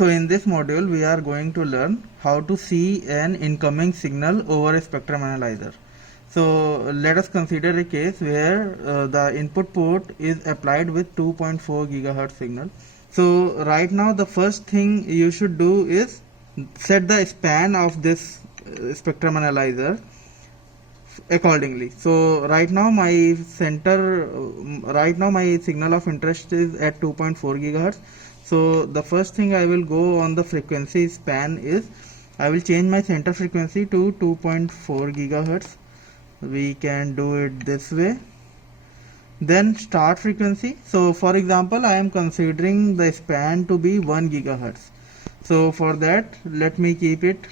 So in this module we are going to learn how to see an incoming signal over a spectrum analyzer. So let us consider a case where the input port is applied with 2.4 gigahertz signal. So right now the first thing you should do is set the span of this spectrum analyzer accordingly. So right now my signal of interest is at 2.4 gigahertz. So the first thing I will go on the frequency span is I will change my center frequency to 2.4 gigahertz. We can do it this way. Then start frequency. So for example, I am considering the span to be 1 gigahertz. So for that, let me keep it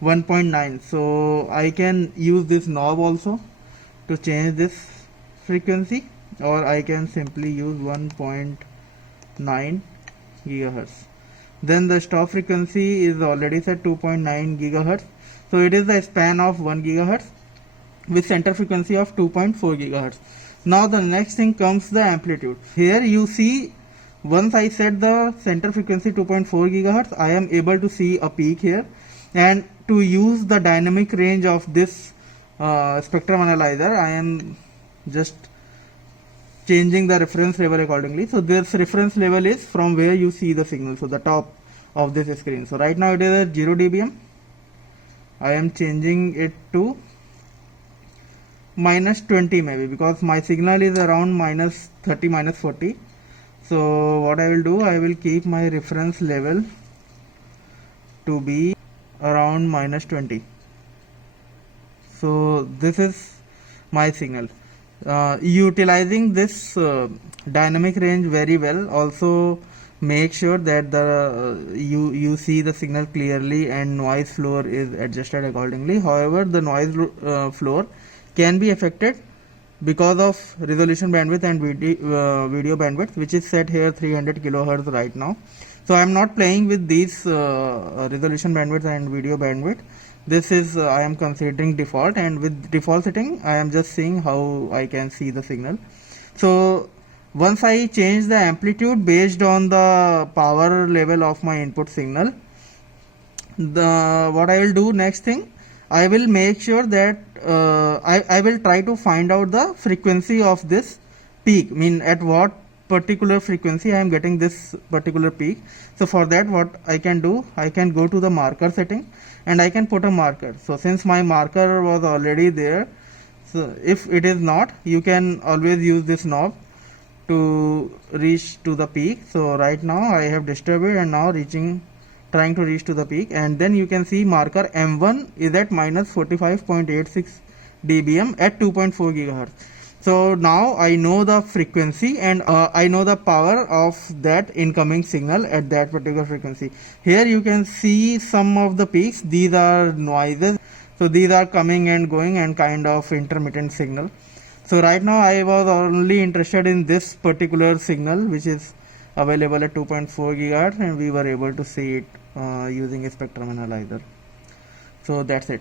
1.9. So I can use this knob also to change this frequency, or I can simply use 1.9 gigahertz. Then the stop frequency is already set 2.9 gigahertz. So it is the span of 1 gigahertz with center frequency of 2.4 gigahertz. Now the next thing comes the amplitude. Here you see, once I set the center frequency 2.4 gigahertz, I am able to see a peak here. And to use the dynamic range of this spectrum analyzer, I am just changing the reference level accordingly. So this reference level is from where you see the signal, so the top of this screen. So right now it is at 0 dBm. I am changing it to minus 20 maybe, because my signal is around minus 30, minus 40. So what I will do, I will keep my reference level to be around minus 20. So this is my signal. Utilizing this dynamic range very well, also make sure that you see the signal clearly and noise floor is adjusted accordingly. However, the noise floor can be affected because of resolution bandwidth and video bandwidth, which is set here 300 kilohertz right now. So I am not playing with these resolution bandwidth and video bandwidth. This is I am considering default, and with default setting I am just seeing how I can see the signal. So once I change the amplitude based on the power level of my input signal, what I will do next thing, I will make sure that I will try to find out the frequency of this peak, mean at what particular frequency I am getting this particular peak. So for that, what I can do, I can go to the marker setting and I can put a marker. So since my marker was already there, so if it is not, you can always use this knob to reach to the peak. So right now I have disturbed it and now trying to reach to the peak, and then you can see marker M1 is at minus 45.86 dBm at 2.4 gigahertz. So now I know the frequency and I know the power of that incoming signal at that particular frequency. Here you can see some of the peaks. These are noises. So these are coming and going and kind of intermittent signal. So right now I was only interested in this particular signal, which is available at 2.4 gigahertz, and we were able to see it using a spectrum analyzer. So that's it.